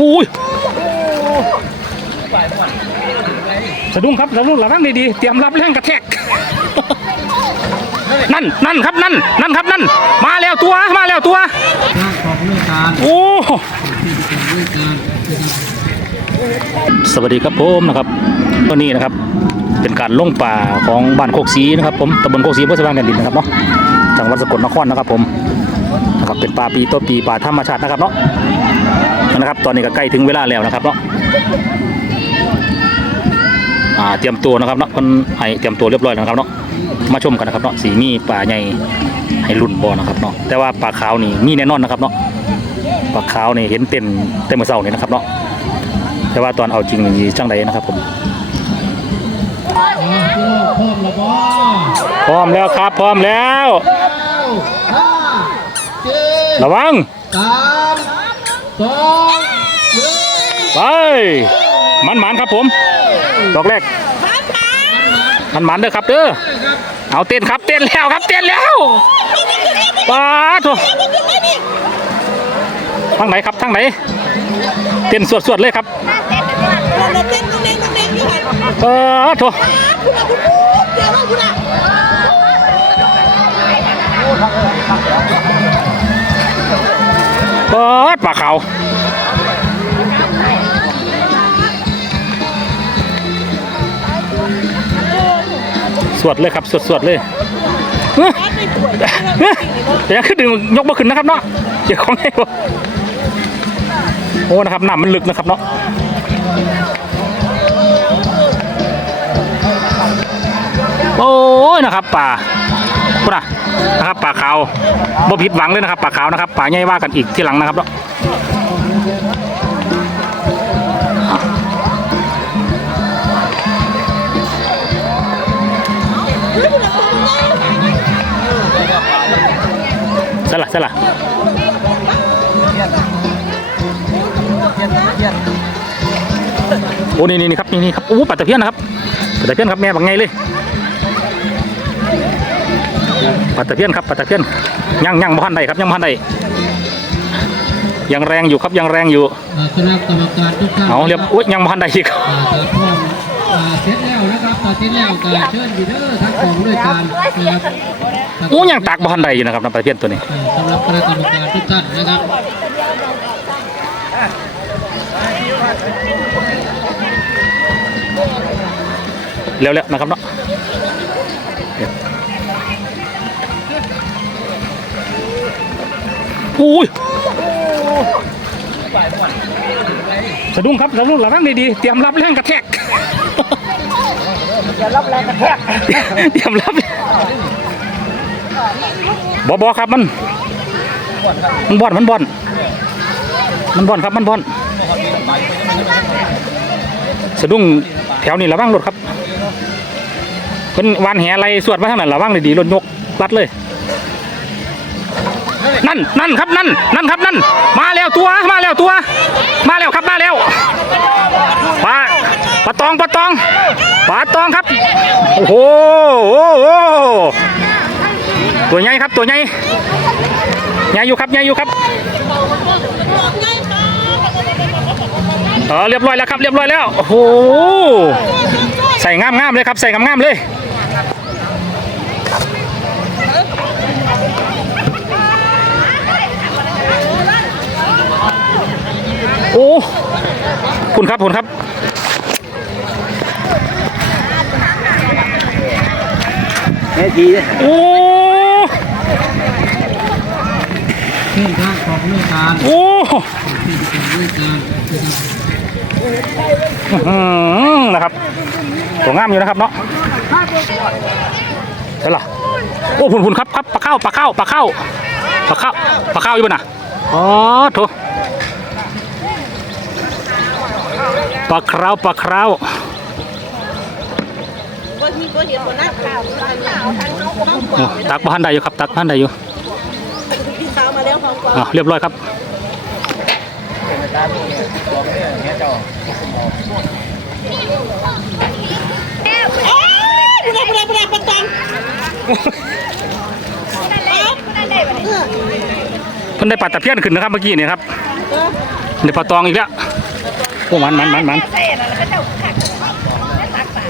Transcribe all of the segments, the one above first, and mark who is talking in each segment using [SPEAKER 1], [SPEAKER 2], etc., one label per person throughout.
[SPEAKER 1] อุ้ยสะดุ้งครับสะดุ้งระวังดีๆเตรียมรับแรงกระแทก นั่นนั่นครับนั่น นั่นครับนั่น มาแล้วตัวมาแล้วตัวโอ้สวัสดีครับผมนะครับวันนี้นะครับ เป็นการล่งป่าของบ้านโคกศีนะครับ ผมตำบลโคกศรีอำเภอสว่างแดนดินนะครับเนาะจังหวัดสกลนครนะครับ ผมนะครับเป็นป่าปีต้นปีป่าธรรมชาตินะครับเนาะ นะครับ ตอนนี้ก็ใกล้ถึงเวลาแล้วนะครับเนาะเตรียมตัวนะครับเนาะคนให้เตรียมตัวเรียบร้อยนะครับเนาะมาชมกันนะครับเนาะสีมีป่าใหญ่ให้รุ่นบอนะครับเนาะแต่ว่าป่าขาวนี่มีแน่นอนนะครับเนาะป่าขาวนี่เห็นเต็มเต็มเมื่อเช้านี่นะครับเนาะแต่ว่าตอนเอาจริงนี่จังใดนะครับผม
[SPEAKER 2] พร้อ
[SPEAKER 1] มแล้วครับพร้อมแล้ว ระวัง
[SPEAKER 2] สาม สอง
[SPEAKER 1] ไปมันหมันครับผม ดอกแรกมันหมันเด้อครับเด้อเอาเต้นครับเต้นแล้วครับเต้นแล้วป้าดโถทางไหนครับทางไหน เต้นสวดๆเลยครับ
[SPEAKER 3] เราเต้นต้องเต้นต้องเต้นอยู่หัน
[SPEAKER 1] ป้าโถ ปาดปลาขาวสวดเลยครับสวดสวดเลยเฮ้ย
[SPEAKER 3] วย
[SPEAKER 1] เฮ้ยแต่ยังขึ้นดึงยกมาขึ้นนะครับเนาะเกี่ยวของไงวะโอ้นะครับน้ำมันลึกนะครับเนาะโอ้ยนะครับป่าคุณน่ะนะครับป่าขาวบ่ผิดหวังเลยนะครับป่าขาวนะครับป่าใหญ่ว่ากันอีกที่หลังนะครับเนาะ สละสละโอ้นี่นี่ครับนี่นี่ครับโอ้ปลาตะเพียนนะครับปลาตะเพียนครับแม่บังไงเลยปลาตะเพียนครับปลาตะเพียนยังยังบ่ทันใดครับยังบ่ทันใด ยังแรงอยู่ครับยังแรงอยู่
[SPEAKER 2] อ่าคณะกรรมการทุกท่าน
[SPEAKER 1] เอาเรียบอุ้ยยังบ่ทันใดอีก
[SPEAKER 2] อ่าแต่พร้อมอ่าเสร็จแล้วนะครับตอนที่แล้วก็เชิญอยู่เด้อทั้งของด้วยการนะครับ
[SPEAKER 1] โอ้ยังตากบ่ทันใดอยู่นะครับน้ำปลาตะเพียนตัวนี้
[SPEAKER 2] อ่าสำหรับคณะกรรมการทุกท่านนะครับ
[SPEAKER 1] เร็วๆนะครับเนาะอุ้ย สะดุ้งครับสะดุ้งระวังดีๆเตรียมรับแรงกระแทก
[SPEAKER 3] เดี๋ยวรับแรงกระแทก
[SPEAKER 1] เตรียมรับบอบอครับมันมันบอนมันบอนมันบอนครับมันบอนสะดุ้งแถวนี้ระวังรถครับเป็นวานแหอะไรสวดมาทางนั้นระวังดีๆรถยกรัดเลย นั่นนั่นครับนั่นนั่นครับนั่น มาแล้วตัวมาแล้วตัว มาแล้วครับมาแล้วปลาปลาตองปลาตองปลาตองครับ โอ้โหตัวใหญ่ครับตัวใหญ่ใหญ่อยู่ครับใหญ่อยู่ครับเออเรียบร้อยแล้วครับเรียบร้อยแล้วโอ้โหใส่งามงามๆเลยครับ ใส่งามงามๆเลย โอ้คุณครับคุณครับโอ้
[SPEAKER 2] เส้นทางของเรื่องการ
[SPEAKER 1] โอ้
[SPEAKER 2] ที่เป็นเรื่องการนะครับ
[SPEAKER 1] อื้อหือนะครับตัวงามอยู่นะครับเนาะเห็นหรอโอ้ผุนผุนครับครับปลาเข้าปลาเข้าปลาเข้าปลาเข้าปลาเข้าอยู่บนน่ะอ๋อโถ ปลาคราวปลาคราว
[SPEAKER 3] ตัก
[SPEAKER 1] พันได้อยู่ครับ ตักพันได้อยู่
[SPEAKER 3] เรี
[SPEAKER 1] ยบร้อยครับ
[SPEAKER 3] เพิ่
[SPEAKER 1] นได้ปัดตะเพี้ยนขึ้นนะครับเมื่อกี้นี่ครับเดี๋ยวปลาตองอีกแล้ว โอ้มันมันมันมัน
[SPEAKER 3] เสร็จแล้วก็เจ้าขัดตักปลา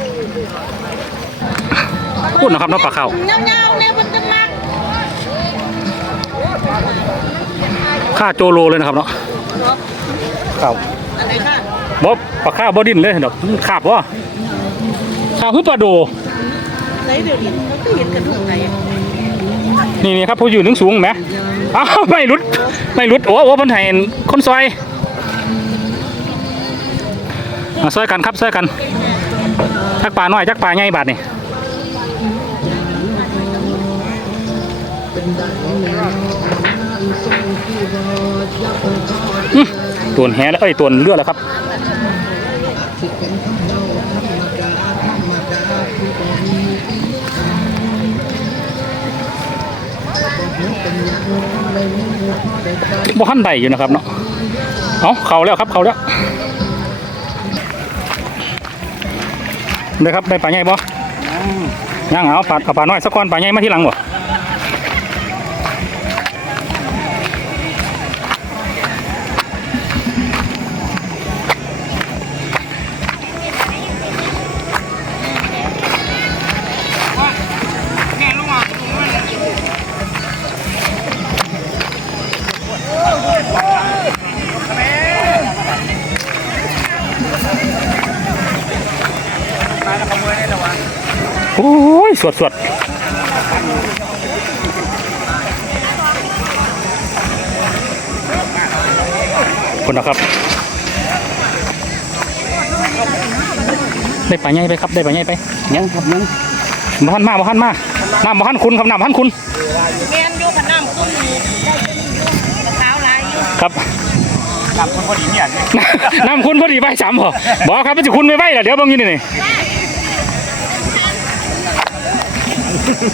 [SPEAKER 1] พูดนะครับเนาะปลาข้าว
[SPEAKER 3] เงาเงาเนี่ยมันจะมาก
[SPEAKER 1] ค่าโจโลเลยนะครับเนาะครับ
[SPEAKER 3] อะไรค่ะ
[SPEAKER 1] บ่ปลาข้าวบ่ดิ้นเลยดอกมันขาบวะข้าวคือปลาโด
[SPEAKER 3] ไหนเดี๋ยวนี้มันก็เห็นกระดูกไง
[SPEAKER 1] นี่นี่ครับผู้อยู่นึงสูงไหมอ้าวไม่รุดไม่รุดโอ้โอ้เพันไห้คนซอย มาซอยกันครับซอยกันจักปลาน้อยจักปลาใหญ่บาทนี่ตัวแหแล้วเอ้ยตัวเลือดแล้วครับบ่ทันได้อยู่นะครับเนาะเอาเข่าแล้วครับเข่าแล้ว เด้อครับได้ปลาใหญ่บ่ยังเอาปลาเอาปลาน้อยสักก้อนปลาใหญ่มาที่หลังบ่ ยสวดสวดคนนะครับ ได้ปลาใหญ่ไปครับ ได้ปลาใหญ่ไป
[SPEAKER 2] ยังครับยัง
[SPEAKER 1] บ่ทันมาบ่ทันมาน้ำบ่ทันคุณครับน้ำบ่ทันคุณ
[SPEAKER 3] แมนอยู่ขันน้ำขึ้นกระเท้าลายอยู่
[SPEAKER 1] ครับ
[SPEAKER 2] ครับคนพอดีเนี่ย
[SPEAKER 1] น้ำคุณพอดีใบสามบ่บอกครับมันจะคุณไม่ไหวล่ะเดี๋ยวเบางอยี่นี่ ปลา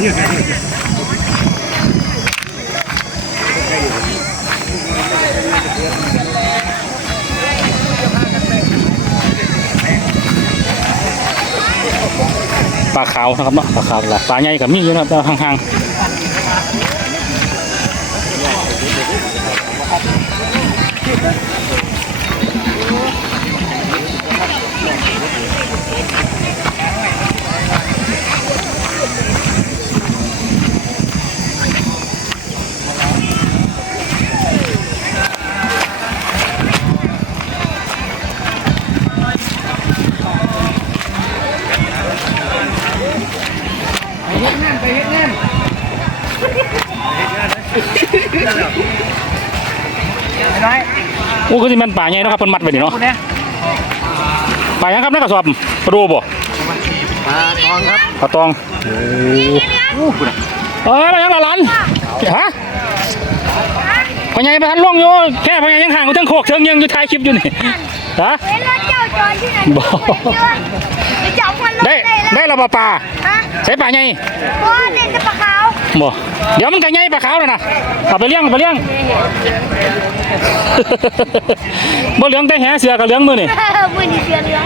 [SPEAKER 1] ขาวนะครับเนาะปลาขาวหลาปลาใหญ่กับมีอยู่นะครับแต่ห่างๆ โอ้ก็จะมันปลาใหญ่เนาะครับเพิ่นมัดไว้นี่เนาะปลายังครับในกระสอบปลาดูบ่
[SPEAKER 2] ปลาทองครับ
[SPEAKER 1] ปลาตองโอ้เออมายังละหลันฮะพญายไปทันล่วงอยู่แค่พญายยังห่างกูทั้งโคกเชิงยังอยู่ท้ายคลิปอยู่นี่ฮะ
[SPEAKER 3] เห็นรถเจ้าจอดที่ไหน
[SPEAKER 1] บ่
[SPEAKER 3] ไปจับมันรถ
[SPEAKER 1] ได้
[SPEAKER 3] ได้แล้ว
[SPEAKER 1] ได้ระบาปลา
[SPEAKER 3] ฮะ
[SPEAKER 1] ใส่ปลาใหญ่
[SPEAKER 3] เพราะเล่นแต่ปลาขาว
[SPEAKER 1] บ่เดี๋ยวมันก็ใหญ่ปลาขาวเลยนะเอาไปเลี้ยงเอาไปเลี้ยงบ่เหลืองแต่แหเสือกับเหลืองมือนี่
[SPEAKER 3] มือนี่เสียเหลือง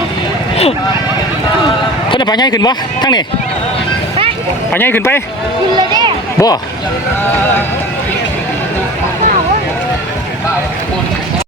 [SPEAKER 1] เพิ่นเอาปลาใหญ่ขึ้นบ่ทั้งนี้
[SPEAKER 3] ฮะ
[SPEAKER 1] ปลาใหญ่ขึ้นไป
[SPEAKER 3] กินเลยเด้
[SPEAKER 1] บ่